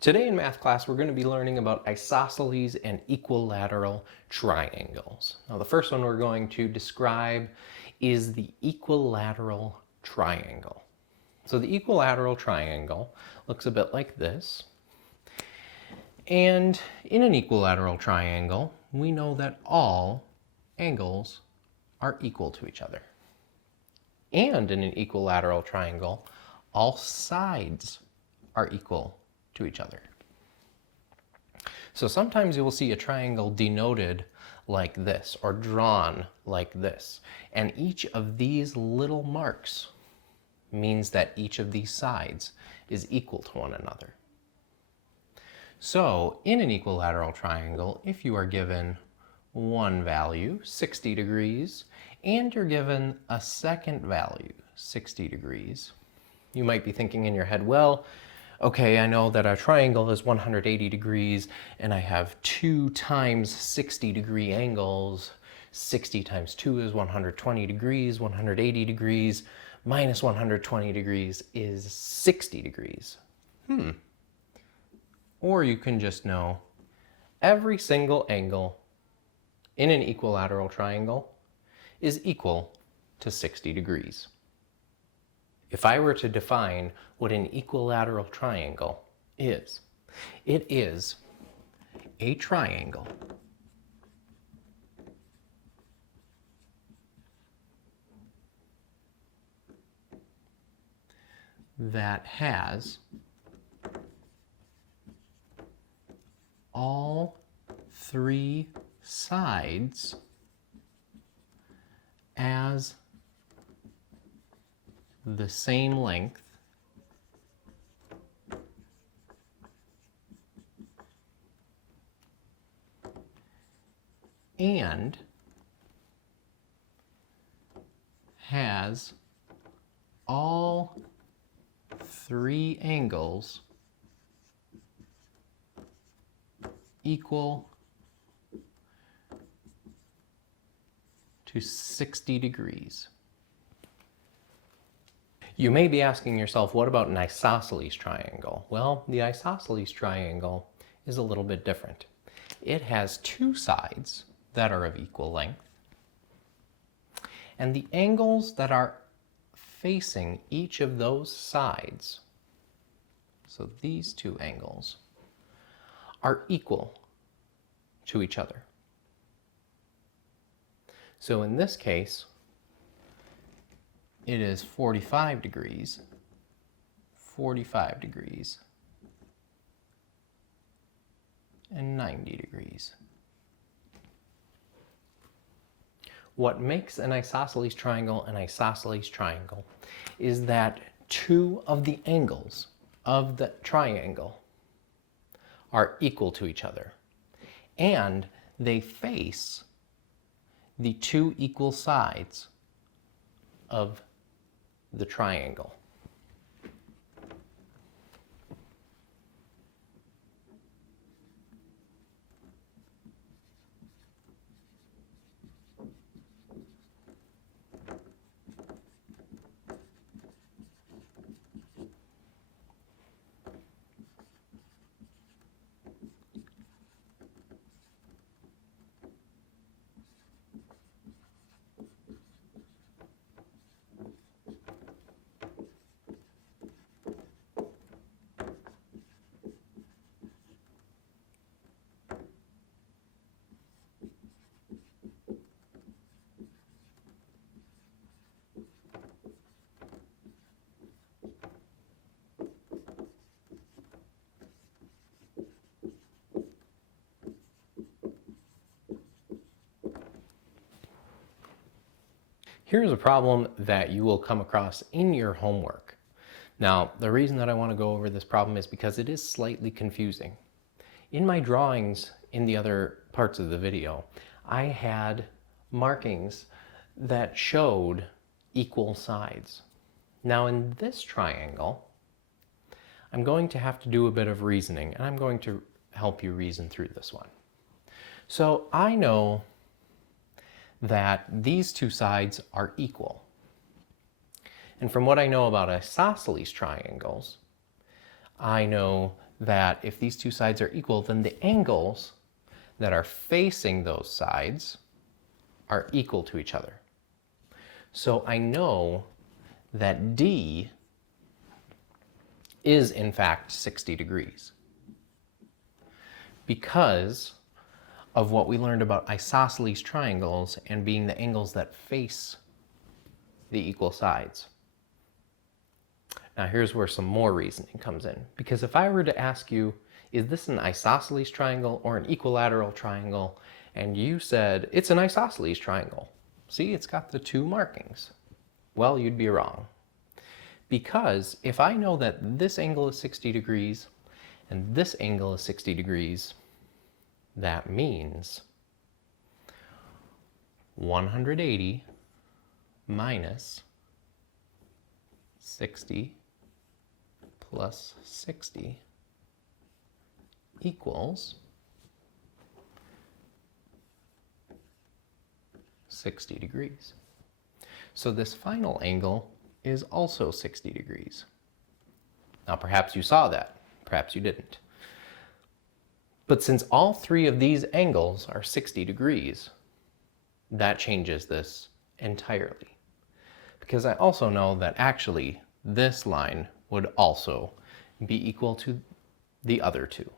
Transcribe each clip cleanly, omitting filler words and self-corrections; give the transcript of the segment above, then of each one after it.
Today in math class, we're going to be learning about isosceles and equilateral triangles. Now, the first one we're going to describe is the equilateral triangle. So the equilateral triangle looks a bit like this. And in an equilateral triangle, we know that all angles are equal to each other. And in an equilateral triangle, all sides are equal to each other. So sometimes you will see a triangle denoted like this or drawn like this. And each of these little marks means that each of these sides is equal to one another. So in an equilateral triangle, if you are given one value, 60 degrees, and you're given a second value, 60 degrees, you might be thinking in your head, well, okay, I know that a triangle is 180 degrees and I have 2 times 60 degree angles. 60 times 2 is 120 degrees, 180 degrees minus 120 degrees is 60 degrees. Or you can just know every single angle in an equilateral triangle is equal to 60 degrees. If I were to define what an equilateral triangle is, it is a triangle that has all 3 sides as the same length and has all 3 angles equal to 60 degrees. You may be asking yourself, what about an isosceles triangle? Well, the isosceles triangle is a little bit different. It has 2 sides that are of equal length, and the angles that are facing each of those sides, so these 2 angles, are equal to each other. So in this case, it is 45 degrees, 45 degrees, and 90 degrees. What makes an isosceles triangle an isosceles triangle is that 2 of the angles of the triangle are equal to each other, and they face the 2 equal sides of the triangle. Here's a problem that you will come across in your homework. Now, the reason that I want to go over this problem is because it is slightly confusing. In my drawings in the other parts of the video, I had markings that showed equal sides. Now in this triangle, I'm going to have to do a bit of reasoning, and I'm going to help you reason through this one. So I know that these 2 sides are equal. And from what I know about isosceles triangles, I know that if these two sides are equal, then the angles that are facing those sides are equal to each other. So I know that D is in fact 60 degrees because of what we learned about isosceles triangles and being the angles that face the equal sides. Now here's where some more reasoning comes in, because if I were to ask you, is this an isosceles triangle or an equilateral triangle? And you said, it's an isosceles triangle. See, it's got the two markings. Well, you'd be wrong. Because if I know that this angle is 60 degrees and this angle is 60 degrees, that means 180 minus 60 plus 60 equals 60 degrees. So this final angle is also 60 degrees. Now perhaps you saw that, perhaps you didn't. But since all three of these angles are 60 degrees, that changes this entirely. Because I also know that actually this line would also be equal to the other two.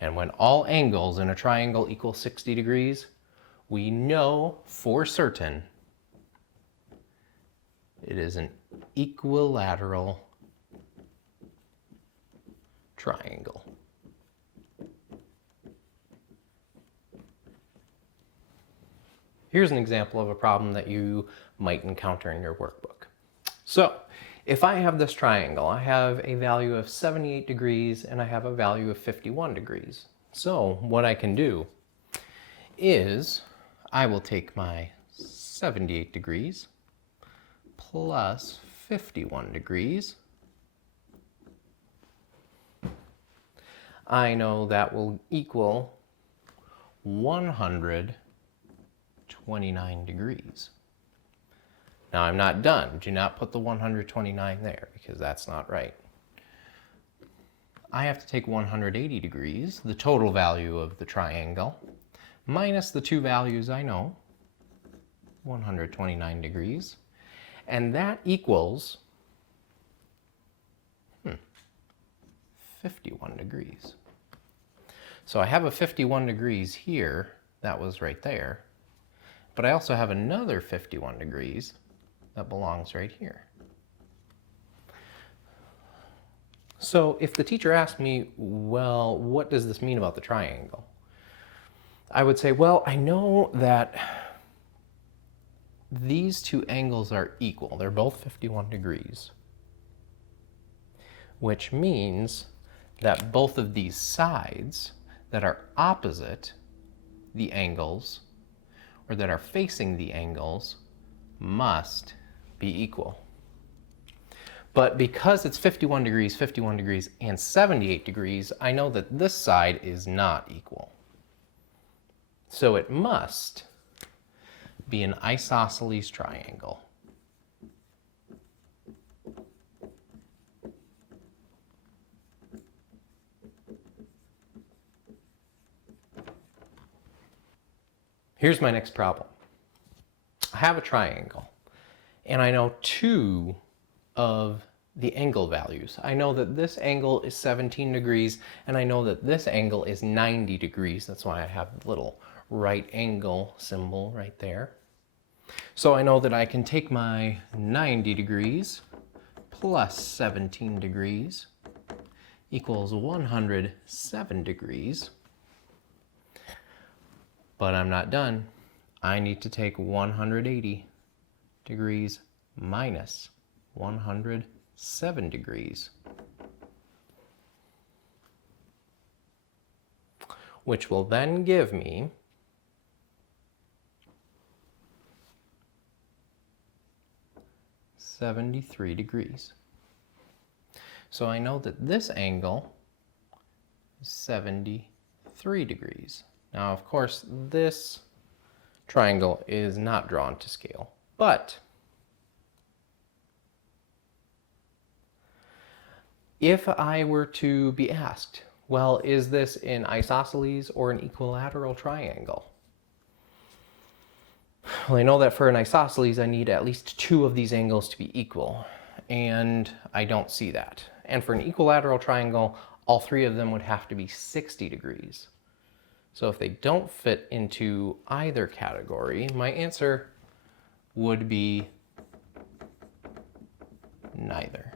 And when all angles in a triangle equal 60 degrees, we know for certain it is an equilateral triangle. Here's an example of a problem that you might encounter in your workbook. So, if I have this triangle, I have a value of 78 degrees and I have a value of 51 degrees. So, what I can do is I will take my 78 degrees plus 51 degrees. I know that will equal 129 degrees. Now I'm not done. Do not put the 129 there because that's not right. I have to take 180 degrees, the total value of the triangle, minus the two values I know, 129 degrees, and that equals 51 degrees. So I have a 51 degrees here, that was right there, but I also have another 51 degrees that belongs right here. So if the teacher asked me, well, what does this mean about the triangle? I would say, well, I know that these two angles are equal. They're both 51 degrees, which means that both of these sides that are opposite the angles, or that are facing the angles, must be equal. But because it's 51 degrees, and 78 degrees, I know that this side is not equal. So it must be an isosceles triangle. Here's my next problem. I have a triangle, and I know two of the angle values. I know that this angle is 17 degrees, and I know that this angle is 90 degrees. That's why I have the little right angle symbol right there. So I know that I can take my 90 degrees plus 17 degrees equals 107 degrees. But I'm not done. I need to take 180 degrees minus 107 degrees, which will then give me 73 degrees. So I know that this angle is 73 degrees. Now, of course, this triangle is not drawn to scale, but If I were to be asked, well, is this an isosceles or an equilateral triangle? Well, I know that for an isosceles, I need at least two of these angles to be equal, and I don't see that. And for an equilateral triangle, all three of them would have to be 60 degrees. So if they don't fit into either category, my answer would be neither.